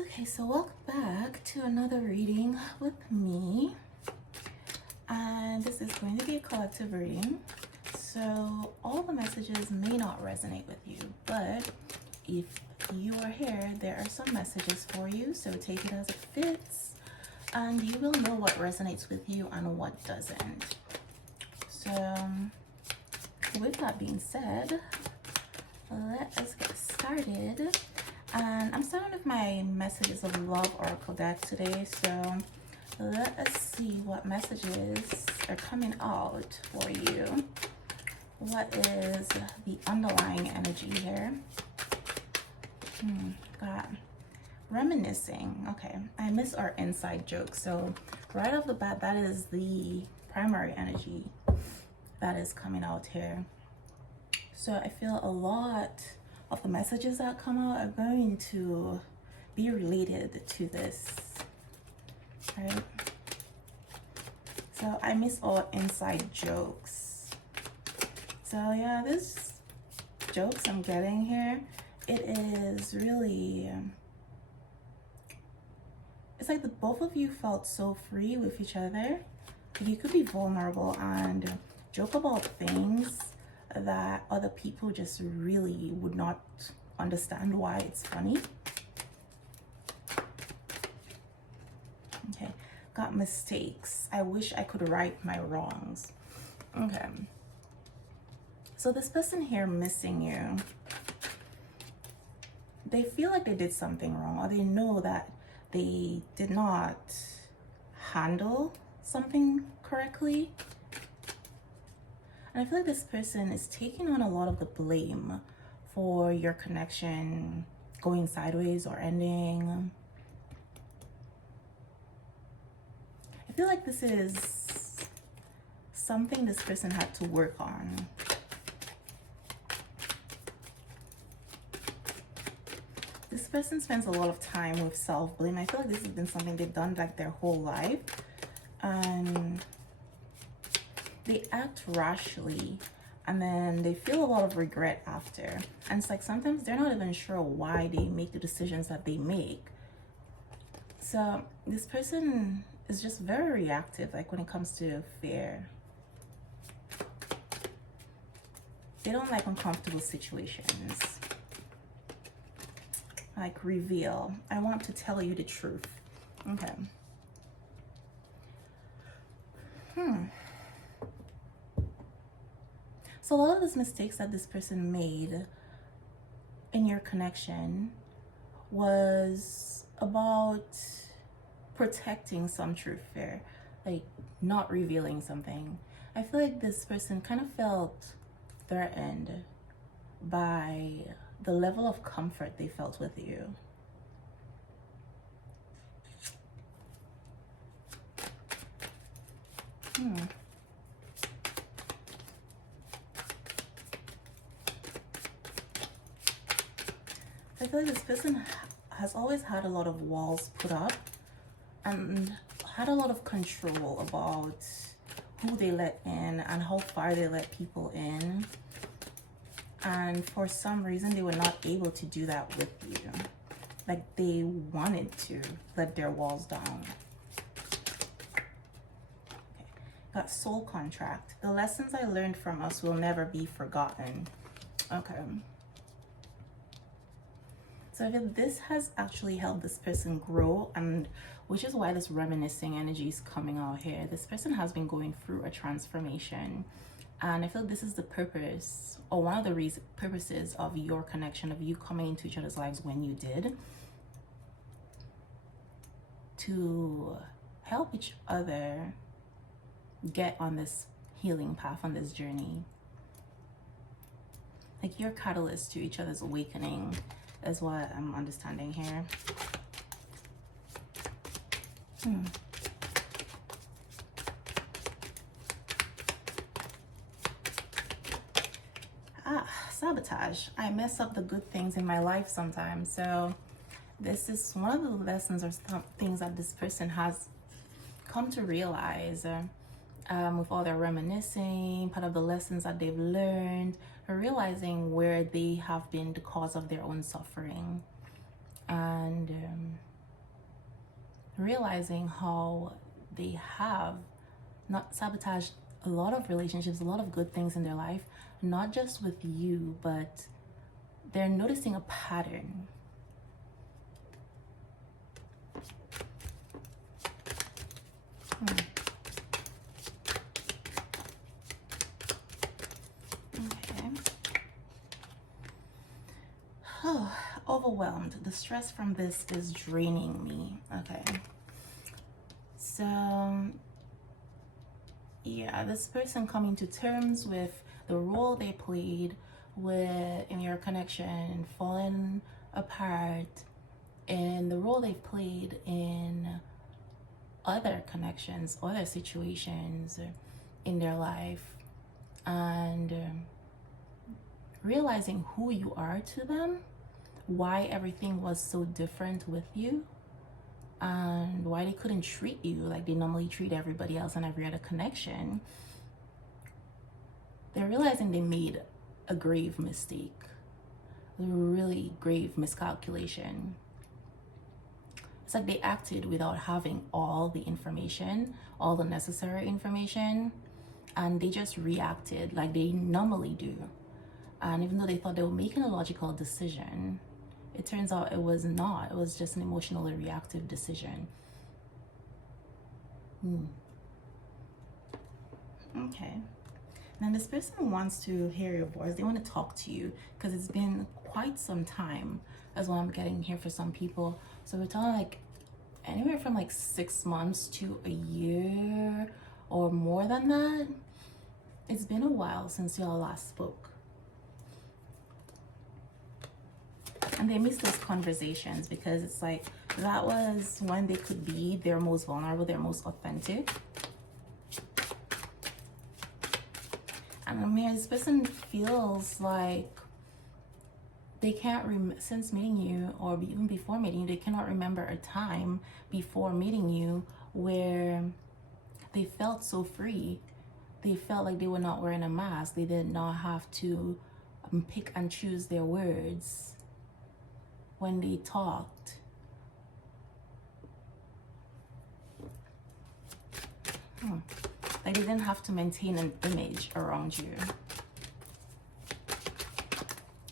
Okay, so welcome back to another reading with me. And this is going to be a collective reading. So all the messages may not resonate with you, but if you are here, there are some messages for you. So take it as it fits, and you will know what resonates with you and what doesn't. So with that being said, let us get started. And I'm starting with my messages of love oracle deck today. So let us see what messages are coming out for you. What is the underlying energy here? Got reminiscing. Okay, I miss our inside joke. So right off the bat, that is the primary energy that is coming out here. So I feel a lot of the messages that come out are going to be related to this, right? So I miss all inside jokes. So yeah, this jokes I'm getting here, it is really, it's like the both of you felt so free with each other. You could be vulnerable and joke about things that other people just really would not understand why it's funny. Okay, got mistakes. I wish I could right my wrongs. Okay, so this person here missing you, they feel like they did something wrong, or they know that they did not handle something correctly. And I feel like this person is taking on a lot of the blame for your connection going sideways or ending. I feel like this is something this person had to work on. This person spends a lot of time with self-blame. I feel like this has been something they've done like their whole life. And they act rashly, and then they feel a lot of regret after. And it's like sometimes they're not even sure why they make the decisions that they make. So this person is just very reactive, like when it comes to fear. They don't like uncomfortable situations. Like reveal. I want to tell you the truth. Okay. So a lot of these mistakes that this person made in your connection was about protecting some truth here, like not revealing something. I feel like this person kind of felt threatened by the level of comfort they felt with you. I feel like this person has always had a lot of walls put up and had a lot of control about who they let in and how far they let people in. And for some reason, they were not able to do that with you. Like they wanted to let their walls down. Okay. Got soul contract. The lessons I learned from us will never be forgotten. Okay. So I feel this has actually helped this person grow, and which is why this reminiscing energy is coming out here. This person has been going through a transformation, and I feel this is the purpose, or one of the purposes of your connection, of you coming into each other's lives when you did, to help each other get on this healing path, on this journey. Like you're catalyst to each other's awakening is what I'm understanding here. Sabotage. I mess up the good things in my life sometimes. So this is one of the lessons or things that this person has come to realize with all their reminiscing, part of the lessons that they've learned, realizing where they have been the cause of their own suffering. and realizing how they have not sabotaged a lot of relationships, a lot of good things in their life, not just with you, but they're noticing a pattern. Okay. Oh, overwhelmed. The stress from this is draining me. Okay. So, yeah, this person coming to terms with the role they played in your connection, falling apart, and the role they've played in other connections, other situations in their life, and realizing who you are to them, why everything was so different with you, and why they couldn't treat you like they normally treat everybody else in every other connection. They're realizing they made a grave mistake, a really grave miscalculation. It's like they acted without having all the information, all the necessary information, and they just reacted like they normally do. And even though they thought they were making a logical decision, it turns out it was not. It was just an emotionally reactive decision. Okay. Now this person wants to hear your voice. They want to talk to you because it's been quite some time, as what I'm getting here for some people. So we're talking like anywhere from like 6 months to a year or more than that. It's been a while since y'all last spoke. And they miss those conversations because it's like that was when they could be their most vulnerable, their most authentic. And I mean, this person feels like they can't since meeting you, or even before meeting you, they cannot remember a time before meeting you where they felt so free. They felt like they were not wearing a mask. They did not have to pick and choose their words when they talked. Like they didn't have to maintain an image around you.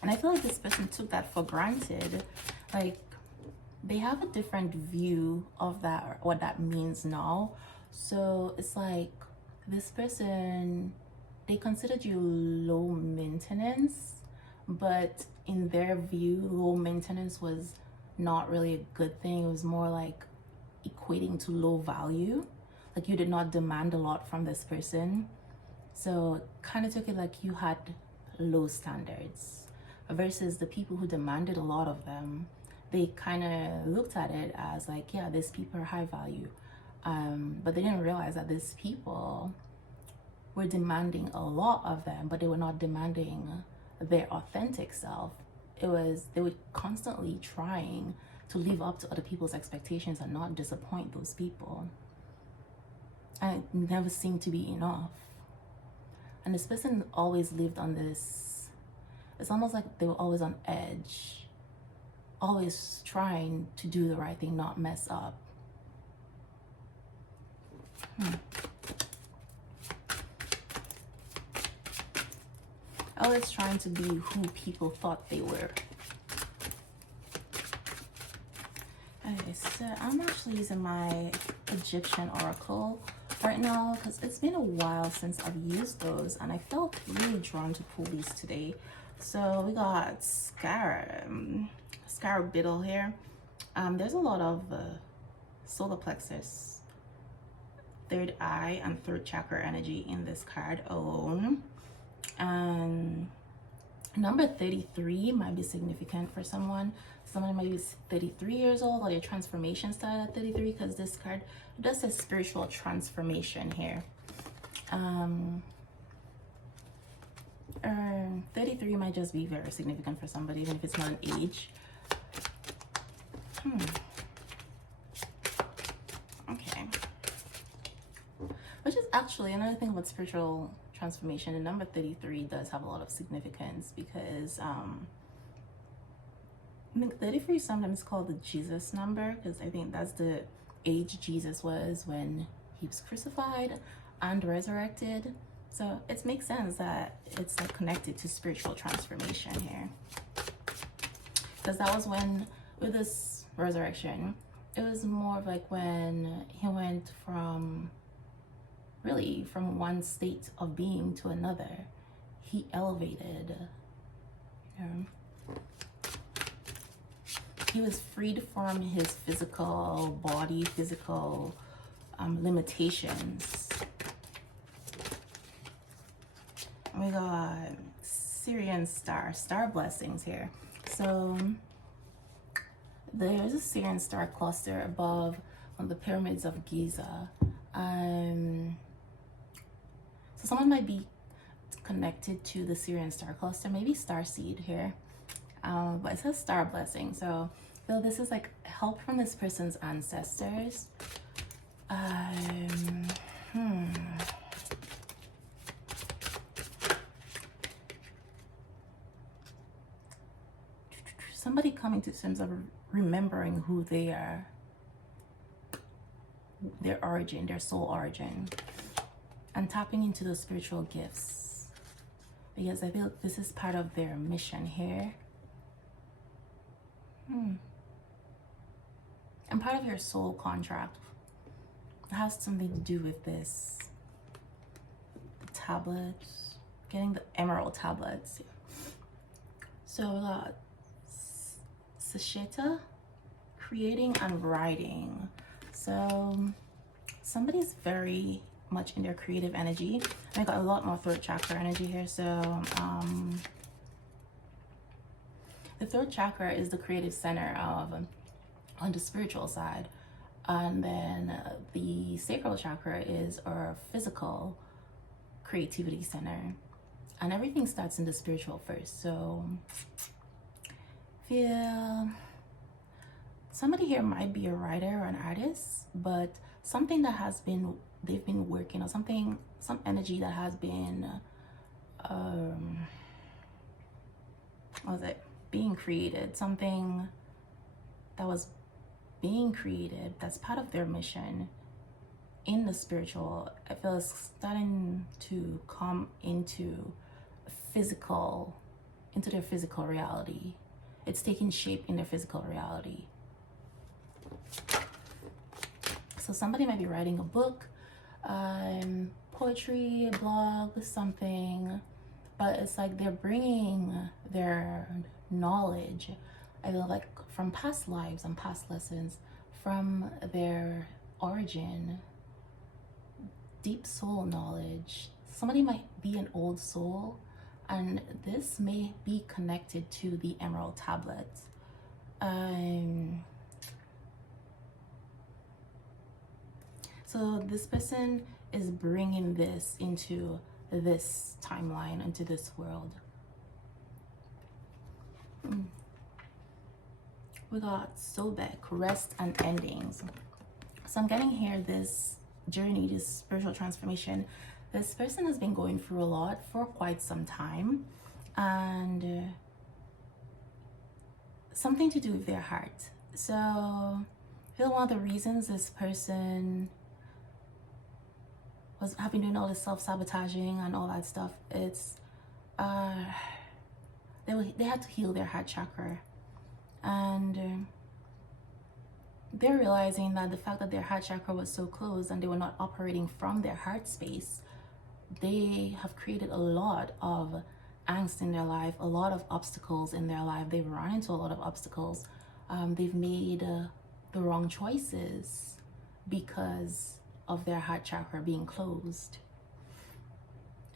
And I feel like this person took that for granted. Like they have a different view of that, or what that means now. So it's like this person, they considered you low maintenance, but in their view, low maintenance was not really a good thing. It was more like equating to low value. Like you did not demand a lot from this person. So kind of took it like you had low standards, versus the people who demanded a lot of them. They kind of looked at it as like, yeah, these people are high value. But they didn't realize that these people were demanding a lot of them, but they were not demanding their authentic self. It was, they were constantly trying to live up to other people's expectations and not disappoint those people. And it never seemed to be enough. And this person always lived on this, it's almost like they were always on edge, always trying to do the right thing, not mess up. Always trying to be who people thought they were. Okay, so I'm actually using my Egyptian oracle right now because it's been a while since I've used those, and I felt really drawn to pull these today. So we got scarab beetle here. There's a lot of solar plexus, third eye, and third chakra energy in this card alone. Number 33 might be significant for someone. Someone might be 33 years old, or your transformation started at 33, because this card does say spiritual transformation here. 33 might just be very significant for somebody, even if it's not an age. Okay. Which is actually another thing about spiritual transformation. The number 33 does have a lot of significance because think 33 is sometimes called the Jesus number, because I think that's the age Jesus was when he was crucified and resurrected. So it makes sense that it's like connected to spiritual transformation here, because that was when, with this resurrection, it was more of like when he went from really from one state of being to another. He elevated, you know, he was freed from his physical body, physical limitations. And we got Syrian star blessings here. So there's a Syrian star cluster above on the pyramids of Giza. So someone might be connected to the Syrian star cluster, maybe star seed here. But it says star blessing, so this is like help from this person's ancestors. Somebody coming to terms of remembering who they are, their origin, their soul origin, and tapping into those spiritual gifts, because I feel this is part of their mission here. And part of your soul contract has something to do with this. The tablets, getting the emerald tablets. So we got Sasheta, creating and writing. So somebody's very much in their creative energy. I got a lot more throat chakra energy here. So the throat chakra is the creative center of on the spiritual side, and then the sacral chakra is our physical creativity center, and everything starts in the spiritual first. So feel somebody here might be a writer or an artist, but something that has been they've been working on, something, some energy that has been what was it, being created, something that was being created that's part of their mission in the spiritual. I feel it's starting to come into physical, into their physical reality. It's taking shape in their physical reality. So somebody might be writing a book, poetry, a blog, something, but it's like they're bringing their knowledge, I feel like, from past lives and past lessons, from their origin, deep soul knowledge. Somebody might be an old soul, and this may be connected to the emerald tablets. So this person is bringing this into this timeline, into this world. We got Sobek, rest and endings. So I'm getting here this journey, this spiritual transformation. This person has been going through a lot for quite some time, and something to do with their heart. So I feel one of the reasons this person was having doing all this self-sabotaging and all that stuff, it's they had to heal their heart chakra, and they're realizing that the fact that their heart chakra was so closed and they were not operating from their heart space, they have created a lot of angst in their life, a lot of obstacles in their life. They've run into a lot of obstacles. They've made the wrong choices because of their heart chakra being closed.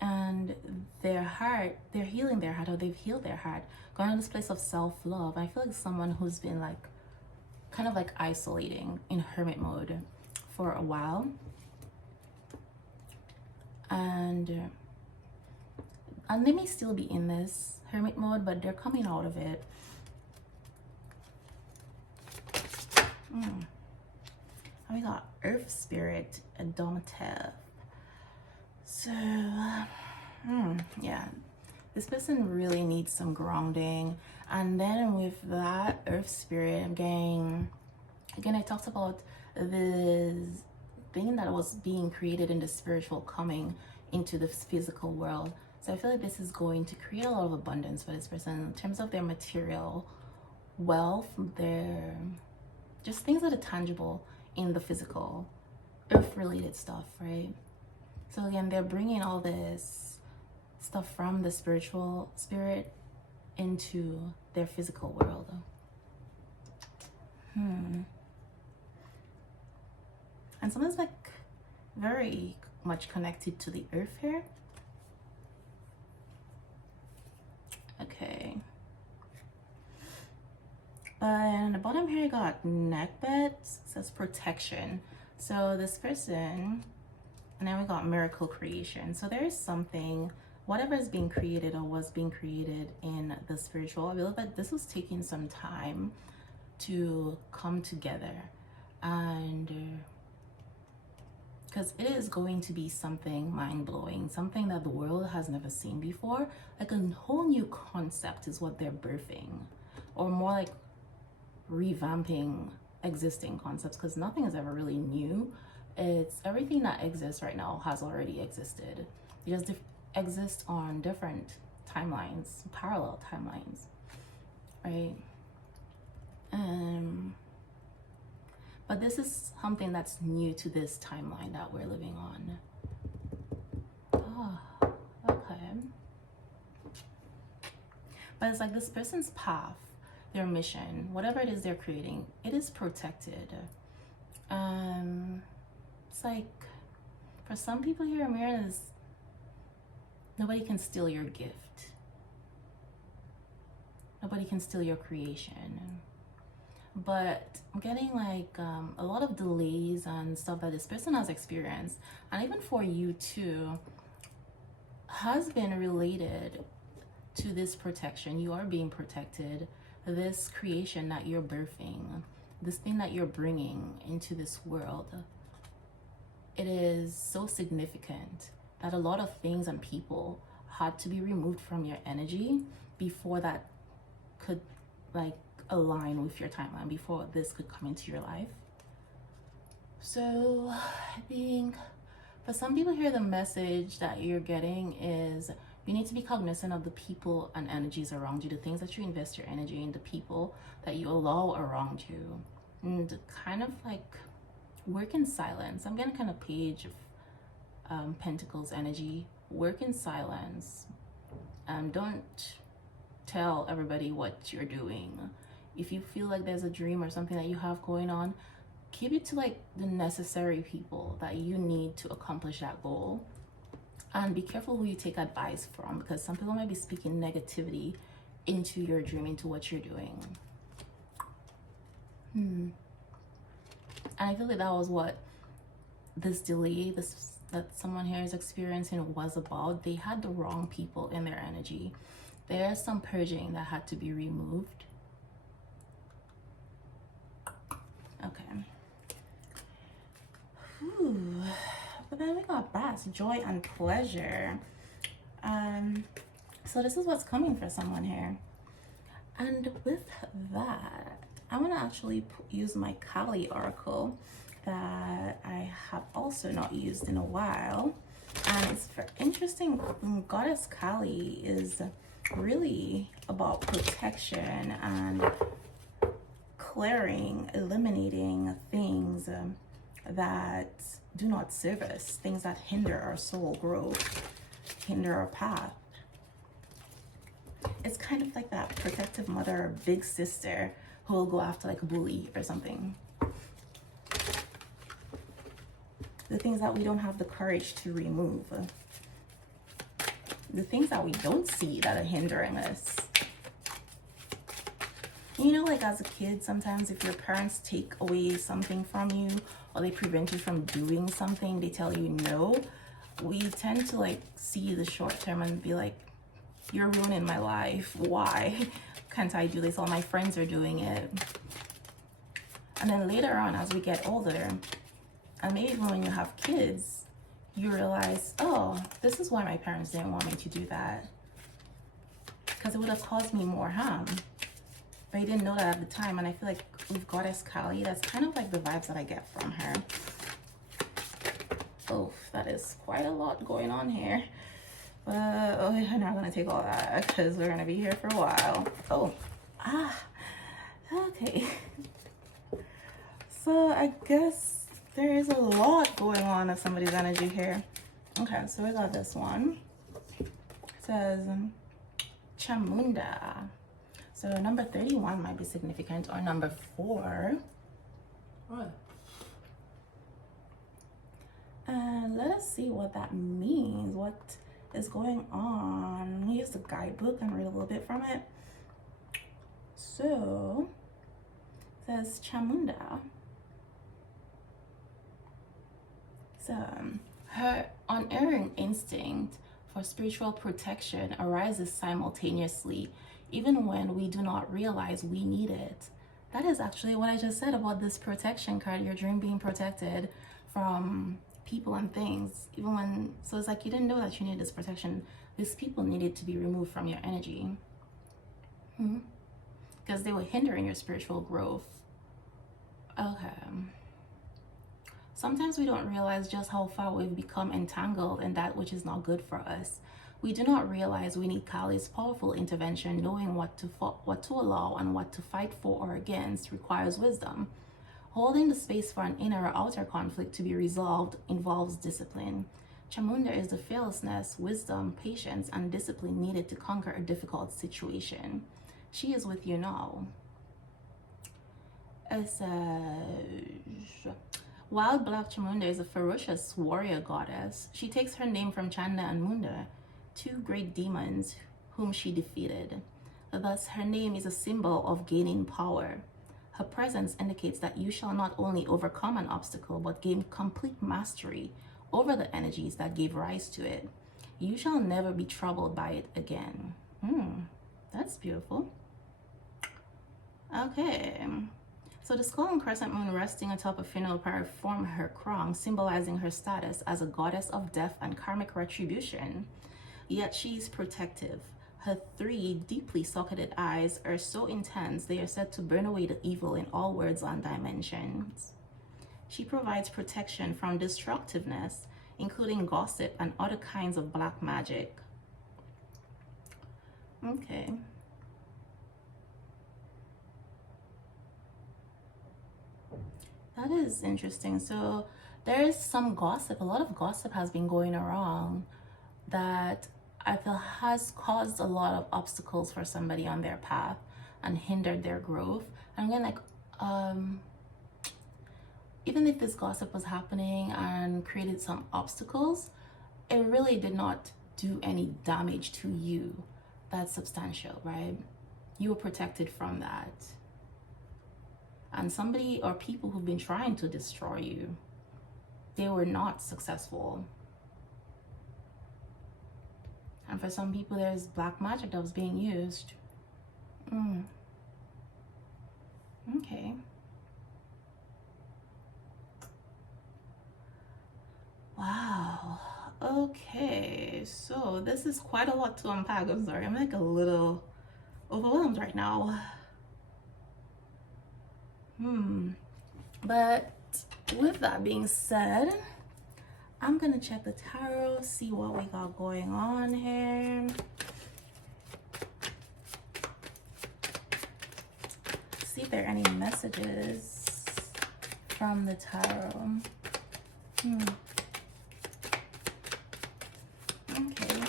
And their heart, they're healing their heart, or they've healed their heart, going to this place of self-love. I feel like someone who's been like kind of like isolating in hermit mode for a while, and they may still be in this hermit mode, but they're coming out of it. We got Earth Spirit, Domatev. So yeah, this person really needs some grounding. And then with that earth spirit, I'm getting, again, I talked about this thing that was being created in the spiritual coming into the physical world. So I feel like this is going to create a lot of abundance for this person in terms of their material wealth, their just things that are tangible in the physical, earth related stuff, right? So again, they're bringing all this stuff from the spiritual spirit into their physical world. And someone's like very much connected to the earth here. Okay. But on the bottom here, I got neck beds, says protection. So this person, and then we got miracle creation. So there is something, whatever is being created or was being created in the spiritual, I believe that this was taking some time to come together. And because it is going to be something mind-blowing, something that the world has never seen before. Like a whole new concept is what they're birthing, or more like revamping existing concepts, because nothing is ever really new. It's everything that exists right now has already existed. It just exists on different timelines, parallel timelines, right? But this is something that's new to this timeline that we're living on. Oh, okay. But it's like this person's path, their mission, whatever it is they're creating, it is protected. It's like, for some people here, Mirror is, nobody can steal your gift. Nobody can steal your creation. But I'm getting like a lot of delays and stuff that this person has experienced, and even for you too, has been related to this protection. You are being protected. This creation that you're birthing, this thing that you're bringing into this world, it is so significant that a lot of things and people had to be removed from your energy before that could like align with your timeline, before this could come into your life. So I think for some people here, the message that you're getting is you need to be cognizant of the people and energies around you, the things that you invest your energy in, the people that you allow around you, and kind of like work in silence. I'm getting kind of Page of Pentacles energy. Work in silence. Don't tell everybody what you're doing. If you feel like there's a dream or something that you have going on, keep it to like the necessary people that you need to accomplish that goal. And be careful who you take advice from, because some people might be speaking negativity into your dream, into what you're doing. And I feel like that was what this delay, that someone here is experiencing was about. They had the wrong people in their energy. There's some purging that had to be removed. Okay. Whew. But then we got Bats, joy and pleasure. So this is what's coming for someone here. And with that, I'm gonna actually use my Kali oracle that I have also not used in a while. And it's for interesting. Goddess Kali is really about protection and clearing, eliminating things that do not serve us, things that hinder our soul growth, hinder our path. It's kind of like that protective mother or big sister who will go after like a bully or something. The things that we don't have the courage to remove. The things that we don't see that are hindering us. You know, like as a kid, sometimes if your parents take away something from you or they prevent you from doing something, they tell you no, we tend to like see the short term and be like, you're ruining my life. Why can't I do this? All my friends are doing it. And then later on, as we get older, and maybe even when you have kids, you realize, oh, this is why my parents didn't want me to do that. because it would have caused me more harm. But I didn't know that at the time, and I feel like with Goddess Kali, that's kind of like the vibes that I get from her. Oh, that is quite a lot going on here. But I'm not gonna take all that because we're gonna be here for a while. Oh, okay. So I guess there is a lot going on of somebody's energy here. Okay, so we got this one. It says Chamunda. So number 31 might be significant, or number 4. What? And let us see what that means. What is going on? Use the guidebook and read a little bit from it. So it says Chamunda. So her unerring instinct for spiritual protection arises simultaneously, even when we do not realize we need it. That is actually what I just said about this protection card, your dream being protected from people and things. Even when, so it's like you didn't know that you needed this protection. These people needed to be removed from your energy. Because they were hindering your spiritual growth. Okay. Sometimes we don't realize just how far we've become entangled in that which is not good for us. We do not realize we need Kali's powerful intervention. Knowing what to allow and what to fight for or against requires wisdom. Holding the space for an inner or outer conflict to be resolved involves discipline. Chamunda is the fearlessness, wisdom, patience, and discipline needed to conquer a difficult situation. She is with you now. It says, Wild Black Chamunda is a ferocious warrior goddess. She takes her name from Chanda and Munda, 2 great demons whom she defeated. Thus, her name is a symbol of gaining power. Her presence indicates that you shall not only overcome an obstacle, but gain complete mastery over the energies that gave rise to it. You shall never be troubled by it again. That's beautiful. Okay. So the skull and crescent moon resting atop a funeral pyre form her crown, symbolizing her status as a goddess of death and karmic retribution. Yet she is protective. Her 3 deeply socketed eyes are so intense they are said to burn away the evil in all worlds and dimensions. She provides protection from destructiveness, including gossip and other kinds of black magic. Okay. That is interesting. So there is some gossip. A lot of gossip has been going around that I feel has caused a lot of obstacles for somebody on their path and hindered their growth. And again, like, even if this gossip was happening and created some obstacles, it really did not do any damage to you that's substantial, right? You were protected from that. And somebody or people who've been trying to destroy you, they were not successful. And for some people, there's black magic that was being used. Okay. Wow. Okay. So this is quite a lot to unpack. I'm sorry. I'm like a little overwhelmed right now. But with that being said, I'm gonna check the tarot, see what we got going on here. See if there are any messages from the tarot. Okay.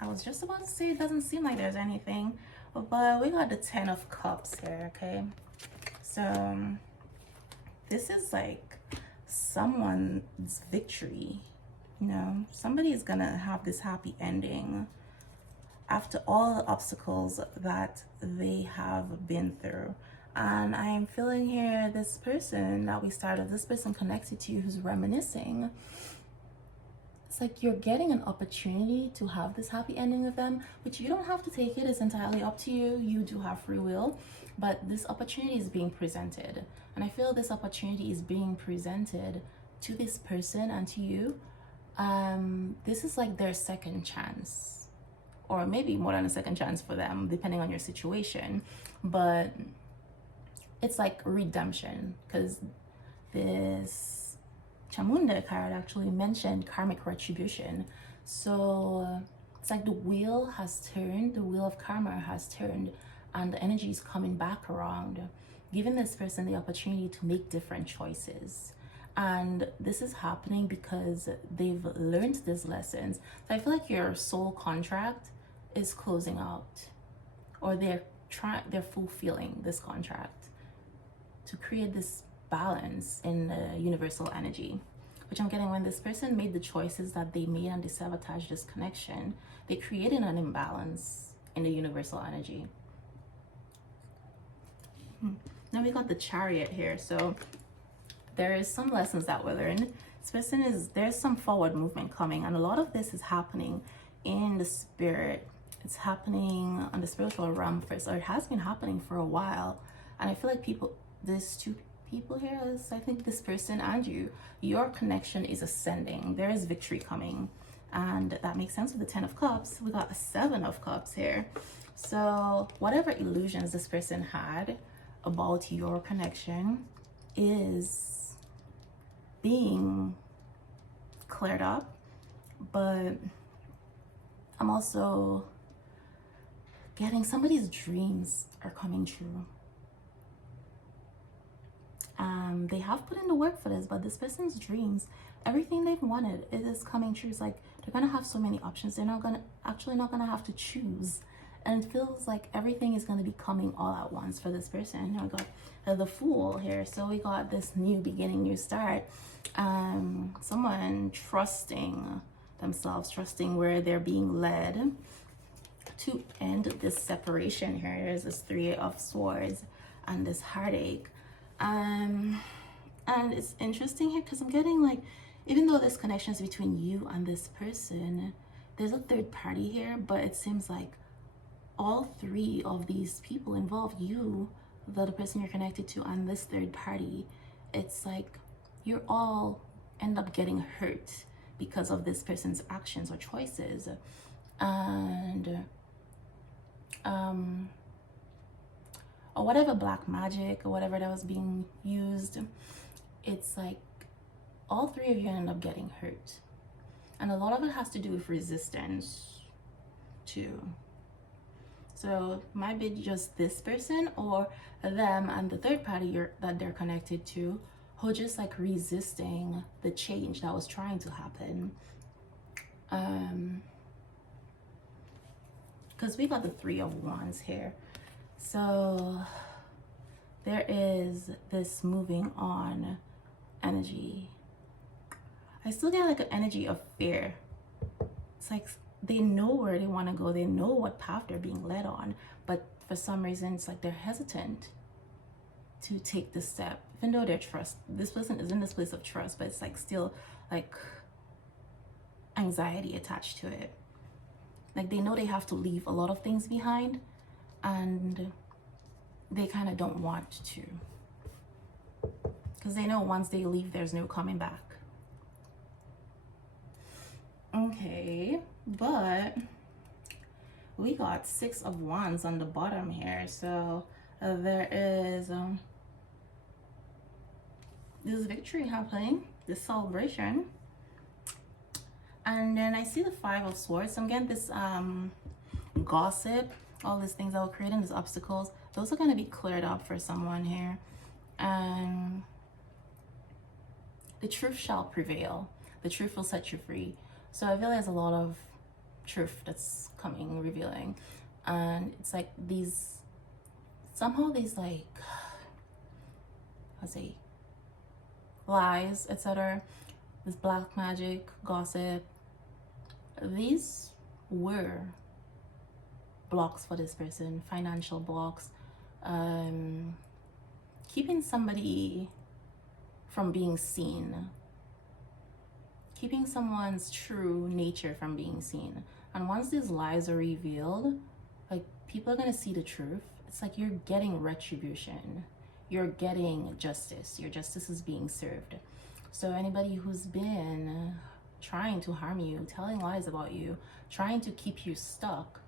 I was just about to say it doesn't seem like there's anything, but we got the 10 of Cups here, okay? So this is like someone's victory, you know, somebody is gonna have this happy ending after all the obstacles that they have been through. And I am feeling here this person that we started, this person connected to you who's reminiscing. It's like you're getting an opportunity to have this happy ending with them, but you don't have to take it. It's entirely up to you. You do have free will, but this opportunity is being presented. And I feel this opportunity is being presented to this person and to you. This is like their second chance, or maybe more than a second chance for them, depending on your situation. But it's like redemption, because this Chamunda card actually mentioned karmic retribution. So it's like the wheel has turned, the wheel of karma has turned, and the energy is coming back around, giving this person the opportunity to make different choices. And this is happening because they've learned these lessons. So I feel like your soul contract is closing out, or they're fulfilling this contract to create this balance in the universal energy, which I'm getting when this person made the choices that they made and they sabotaged this connection, they created an imbalance in the universal energy. Now we got the Chariot here. So there is some lessons that we learned. This person there's some forward movement coming, and a lot of this is happening in the spirit. It's happening on the spiritual realm first, or it has been happening for a while. And I feel like there's two people here. I think this person and your connection is ascending. There is victory coming, and that makes sense with the 10 of Cups. We got a 7 of Cups here. So whatever illusions this person had about your connection is being cleared up, but I'm also getting somebody's dreams are coming true. They have put in the work for this, but this person's dreams, everything they've wanted, it is coming true. It's like they're gonna have so many options. They're not gonna have to choose, and it feels like everything is gonna be coming all at once for this person. Now we got the Fool here, so we got this new beginning, new start. Someone trusting themselves, trusting where they're being led to end this separation here. There's this 3 of Swords and this heartache. And it's interesting here because I'm getting like, even though this connection is between you and this person, there's a third party here, but it seems like all 3 of these people involve you, the person you're connected to, and this third party. It's like you all end up getting hurt because of this person's actions or choices. And or whatever black magic or whatever that was being used, it's like all 3 of you end up getting hurt. And a lot of it has to do with resistance too. So it might be just this person or them and the third party that they're connected to, who just like resisting the change that was trying to happen. Because we got the 3 of Wands here. So there is this moving on energy. I still get like an energy of fear. It's like they know where they want to go. They know what path they're being led on. But for some reason, it's like they're hesitant to take this step. Even though this person is in this place of trust, but it's like still like anxiety attached to it. Like they know they have to leave a lot of things behind, and they kind of don't want to, because they know once they leave, there's no coming back. Okay, but we got 6 of Wands on the bottom here. So there is this victory happening, this celebration. And then I see the 5 of Swords. So I'm getting this gossip, all these things that were creating these obstacles. Those are going to be cleared up for someone here. And the truth shall prevail. The truth will set you free. So I feel there's a lot of truth that's coming, revealing. And it's like somehow these like, let's say, lies, etc. This black magic, gossip, these were blocks for this person, financial blocks, keeping somebody from being seen, keeping someone's true nature from being seen. And once these lies are revealed, like people are gonna see the truth. It's like you're getting retribution, you're getting justice, your justice is being served. So anybody who's been trying to harm you, telling lies about you, trying to keep you stuck,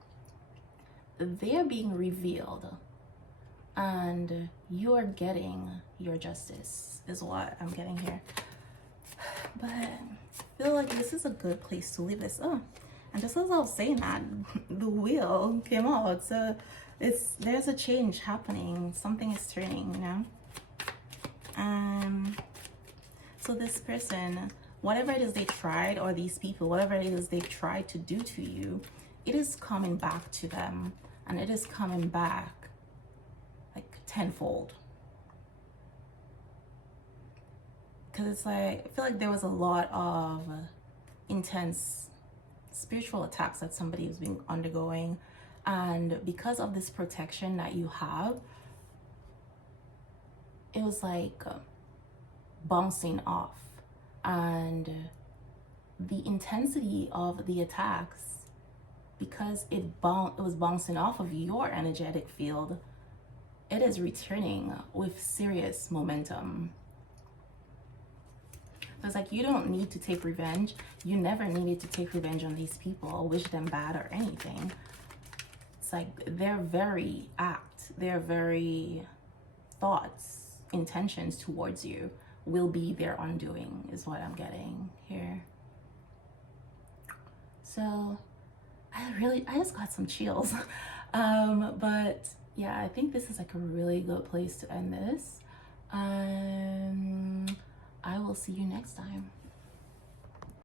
they're being revealed, and you're getting your justice is what I'm getting here. But I feel like this is a good place to leave this. Oh, and just as I was saying that, the wheel came out. So there's a change happening. Something is turning, you know? So this person, whatever it is they tried, or these people, whatever it is they tried to do to you, it is coming back to them, and it is coming back like tenfold. Because it's like, I feel like there was a lot of intense spiritual attacks that somebody was being undergoing, and because of this protection that you have, it was like bouncing off, and the intensity of the attacks, because it was bouncing off of your energetic field, it is returning with serious momentum. So it's like, you don't need to take revenge. You never needed to take revenge on these people or wish them bad or anything. It's like their very thoughts, intentions towards you will be their undoing, is what I'm getting here. So I just got some chills. But yeah, I think this is like a really good place to end this. I will see you next time.